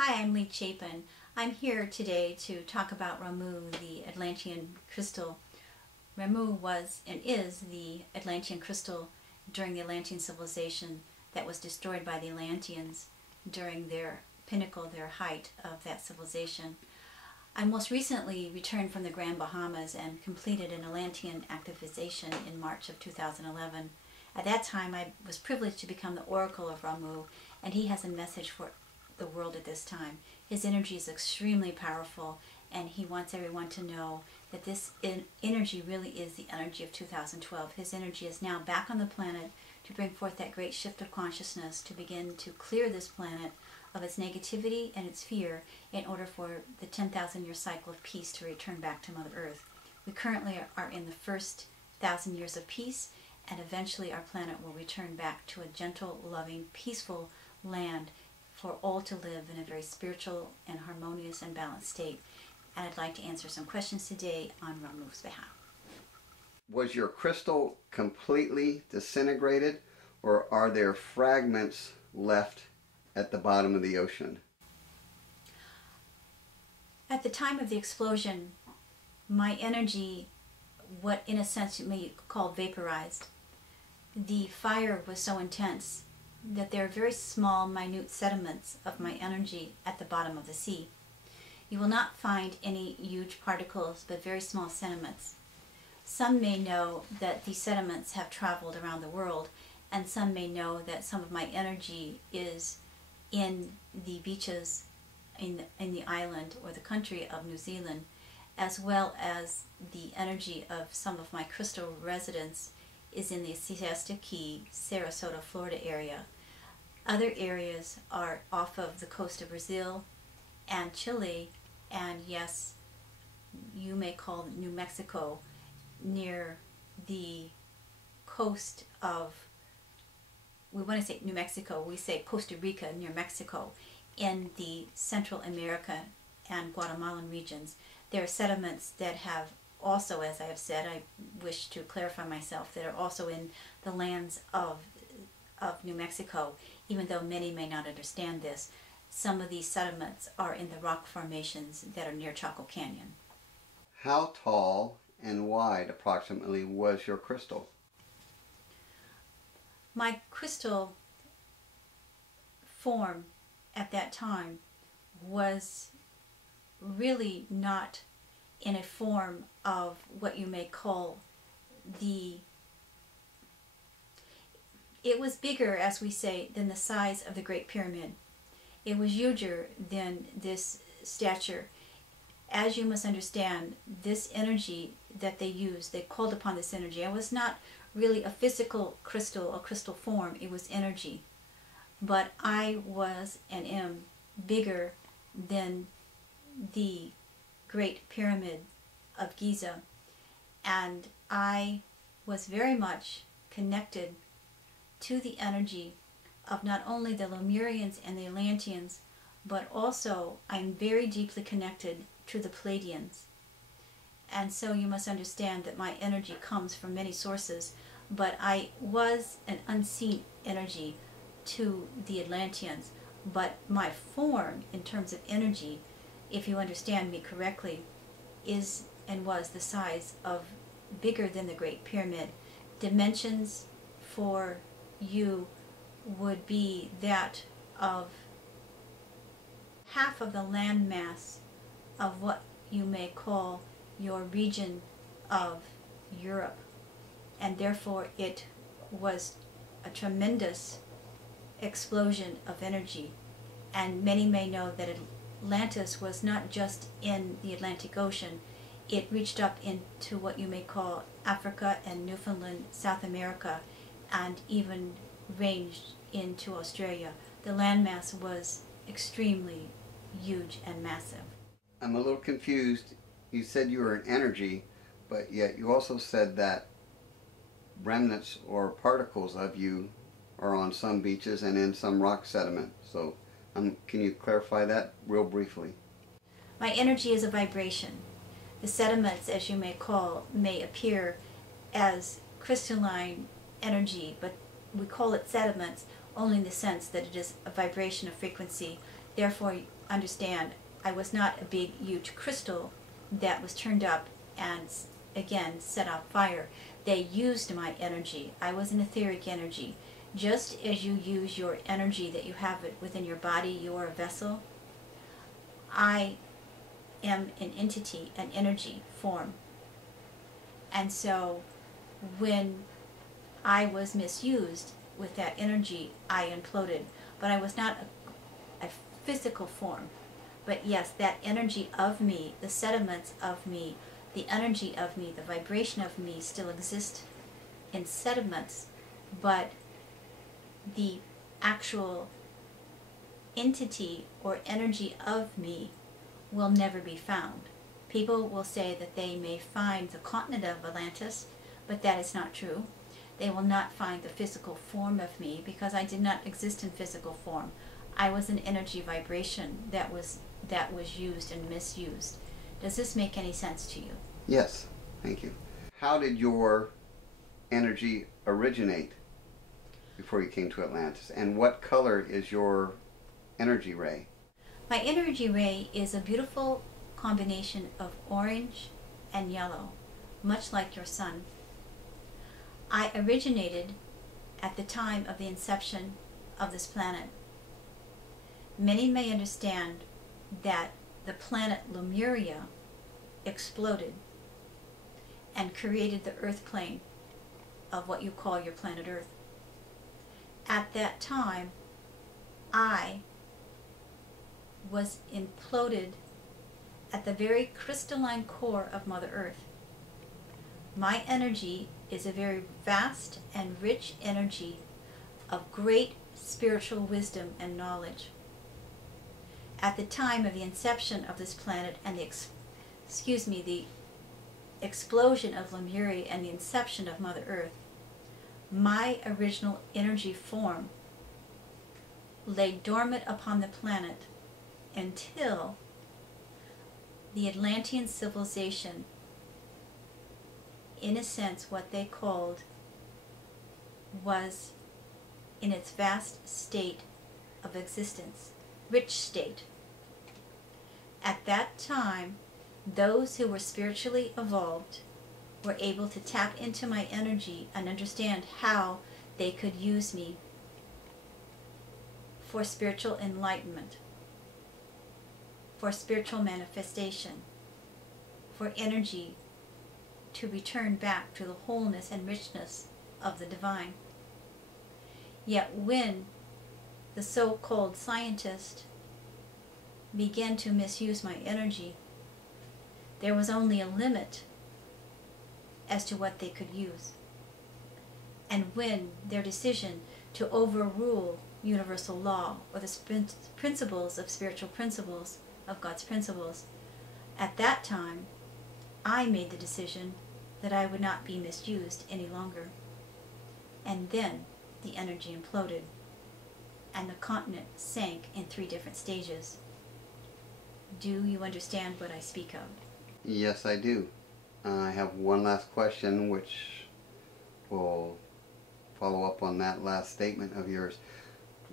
Hi, I'm Lea Chapin. I'm here today to talk about Ramu the Atlantean Crystal. Ramu was and is the Atlantean Crystal during the Atlantean civilization that was destroyed by the Atlanteans during their pinnacle, their height of that civilization. I most recently returned from the Grand Bahamas and completed an Atlantean activization in March of 2011. At that time, I was privileged to become the Oracle of Ramu, and he has a message for the world at this time. His energy is extremely powerful, and he wants everyone to know that this energy really is the energy of 2012. His energy is now back on the planet to bring forth that great shift of consciousness, to begin to clear this planet of its negativity and its fear in order for the 10,000-year cycle of peace to return back to Mother Earth. We currently are in the first 1,000 years of peace, and eventually our planet will return back to a gentle, loving, peaceful land for all to live in a very spiritual and harmonious and balanced state. And I'd like to answer some questions today on Ramu's behalf. Was your crystal completely disintegrated, or are there fragments left at the bottom of the ocean? At the time of the explosion, my energy, what in a sense you may call vaporized, the fire was so intense that there are very small, minute sediments of my energy at the bottom of the sea. You will not find any huge particles, but very small sediments. Some may know that these sediments have traveled around the world, and some may know that some of my energy is in the beaches in the island or the country of New Zealand, as well as the energy of some of my crystal residents is in the Siesta Key, Sarasota, Florida area. Other areas are off of the coast of Brazil and Chile, and yes, you may call New Mexico, near the coast of, we want to say New Mexico, we say Costa Rica near Mexico, in the Central America and Guatemalan regions. There are sediments that have also, as I have said, I wish to clarify myself, that are also in the lands of New Mexico, even though many may not understand this. Some of these sediments are in the rock formations that are near Chaco Canyon. How tall and wide approximately was your crystal? My crystal form at that time was really not in a form of what you may call it was bigger, as we say, than the size of the Great Pyramid. It was huger than this stature. As you must understand, this energy that they used, they called upon this energy. I was not really a physical crystal, a crystal form. It was energy. But I was and am bigger than the Great Pyramid of Giza. And I was very much connected to the energy of not only the Lemurians and the Atlanteans, but also I'm very deeply connected to the Pleiadians. And so you must understand that my energy comes from many sources, but I was an unseen energy to the Atlanteans. But my form, in terms of energy, if you understand me correctly, is and was the size of bigger than the Great Pyramid. Dimensions for you would be that of half of the landmass of what you may call your region of Europe, and therefore it was a tremendous explosion of energy. And many may know that Atlantis was not just in the Atlantic Ocean. It reached up into what you may call Africa and Newfoundland, South America, and even ranged into Australia. The landmass was extremely huge and massive. I'm a little confused. You said you were an energy, but yet you also said that remnants or particles of you are on some beaches and in some rock sediment. So can you clarify that real briefly? My energy is a vibration. The sediments, as you may call, may appear as crystalline energy, but we call it sediments only in the sense that it is a vibration of frequency. Therefore, understand, I was not a big, huge crystal that was turned up and, again, set off fire. They used my energy. I was an etheric energy. Just as you use your energy that you have it within your body, you are a vessel. I am an entity, an energy form. And so when I was misused with that energy, I imploded. But I was not a physical form. But yes, that energy of me, the sediments of me, the energy of me, the vibration of me still exist in sediments, but the actual entity or energy of me will never be found. People will say that they may find the continent of Atlantis, but that is not true. They will not find the physical form of me because I did not exist in physical form. I was an energy vibration that was used and misused. Does this make any sense to you? Yes, thank you. How did your energy originate before you came to Atlantis? And what color is your energy ray? My energy ray is a beautiful combination of orange and yellow, much like your sun. I originated at the time of the inception of this planet. Many may understand that the planet Lemuria exploded and created the earth plane of what you call your planet Earth. At that time, I was imploded at the very crystalline core of Mother Earth. My energy is a very vast and rich energy of great spiritual wisdom and knowledge. At the time of the inception of this planet and the explosion of Lemuria and the inception of Mother Earth, my original energy form lay dormant upon the planet until the Atlantean civilization, in a sense what they called, was in its vast state of existence, rich state. At that time, those who were spiritually evolved were able to tap into my energy and understand how they could use me for spiritual enlightenment, for spiritual manifestation, for energy to return back to the wholeness and richness of the divine. Yet when the so-called scientist began to misuse my energy, there was only a limit as to what they could use. And when their decision to overrule universal law or the principles of spiritual principles, of God's principles, at that time I made the decision that I would not be misused any longer. And then the energy imploded and the continent sank in 3 different stages. Do you understand what I speak of? Yes, I do. I have one last question which will follow up on that last statement of yours.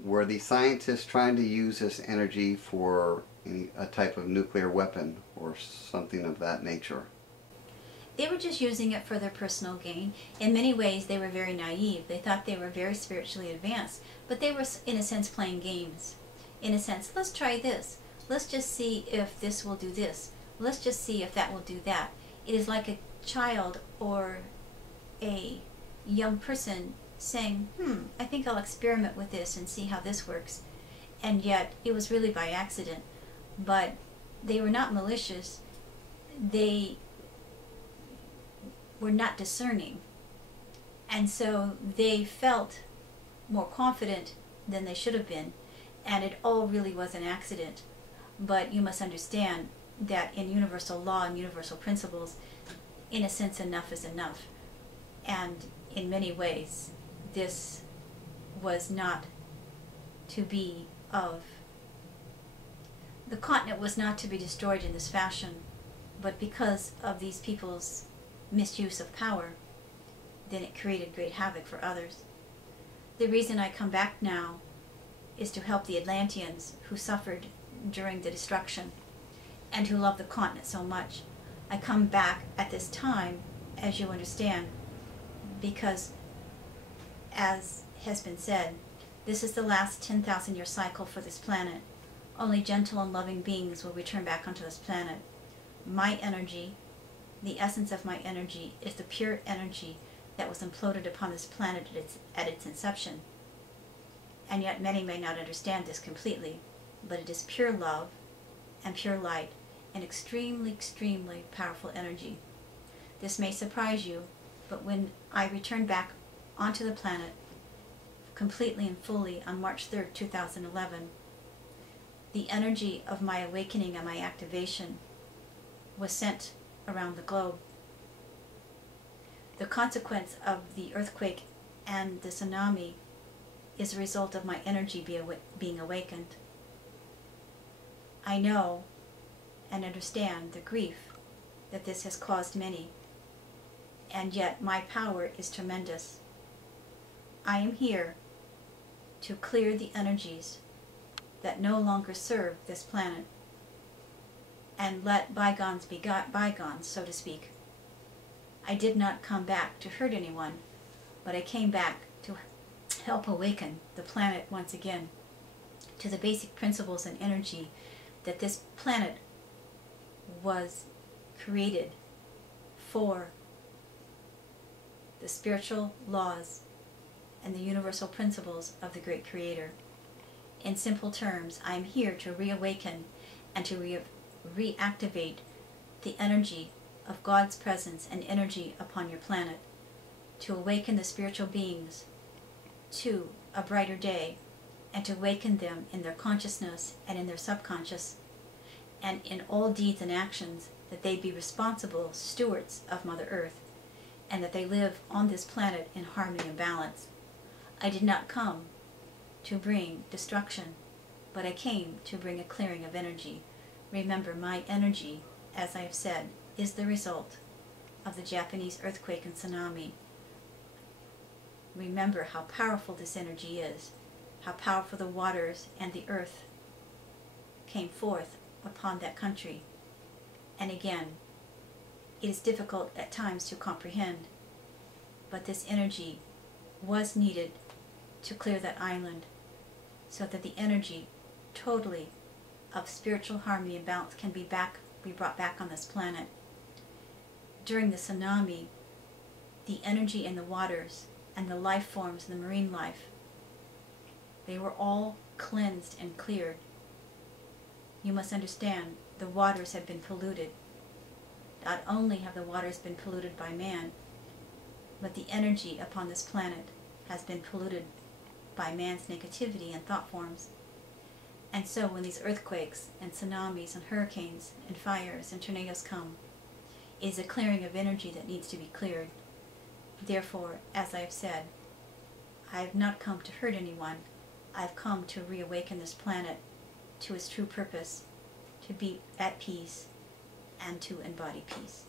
Were the scientists trying to use this energy for a type of nuclear weapon or something of that nature? They were just using it for their personal gain. In many ways, they were very naive. They thought they were very spiritually advanced, but they were, in a sense, playing games. In a sense, let's try this. Let's just see if this will do this. Let's just see if that will do that. It is like a child or a young person saying, I think I'll experiment with this and see how this works. And yet, it was really by accident. But they were not malicious. They were not discerning. And so they felt more confident than they should have been. And it all really was an accident. But you must understand that in universal law and universal principles, in a sense, enough is enough. And in many ways, this was not to be of... The continent was not to be destroyed in this fashion, but because of these people's misuse of power, then it created great havoc for others. The reason I come back now is to help the Atlanteans who suffered during the destruction, and who love the continent so much. I come back at this time, as you understand, because, as has been said, this is the last 10,000 year cycle for this planet. Only gentle and loving beings will return back onto this planet. My energy, the essence of my energy, is the pure energy that was imploded upon this planet at its inception. And yet many may not understand this completely, but it is pure love and pure light, and extremely, extremely powerful energy. This may surprise you, but when I returned back onto the planet completely and fully on March 3rd, 2011, the energy of my awakening and my activation was sent around the globe. The consequence of the earthquake and the tsunami is a result of my energy being awakened. I know and understand the grief that this has caused many, and yet my power is tremendous. I am here to clear the energies that no longer serve this planet, and let bygones be bygones, so to speak. I did not come back to hurt anyone, but I came back to help awaken the planet once again to the basic principles and energy that this planet was created for, the spiritual laws and the universal principles of the great Creator. In simple terms, I am here to reawaken and to reactivate the energy of God's presence and energy upon your planet, to awaken the spiritual beings to a brighter day, and to awaken them in their consciousness and in their subconscious, and in all deeds and actions, that they be responsible stewards of Mother Earth, and that they live on this planet in harmony and balance. I did not come to bring destruction, but I came to bring a clearing of energy. Remember, my energy, as I have said, is the result of the Japanese earthquake and tsunami. Remember how powerful this energy is, how powerful the waters and the earth came forth upon that country. And again, it is difficult at times to comprehend, but this energy was needed to clear that island so that the energy totally of spiritual harmony and balance can be brought back on this planet. During the tsunami, the energy in the waters and the life forms, the marine life, they were all cleansed and cleared. You must understand, the waters have been polluted. Not only have the waters been polluted by man, but the energy upon this planet has been polluted by man's negativity and thought forms. And so when these earthquakes and tsunamis and hurricanes and fires and tornadoes come, it is a clearing of energy that needs to be cleared. Therefore, as I have said, I have not come to hurt anyone. I have come to reawaken this planet to its true purpose, to be at peace and to embody peace.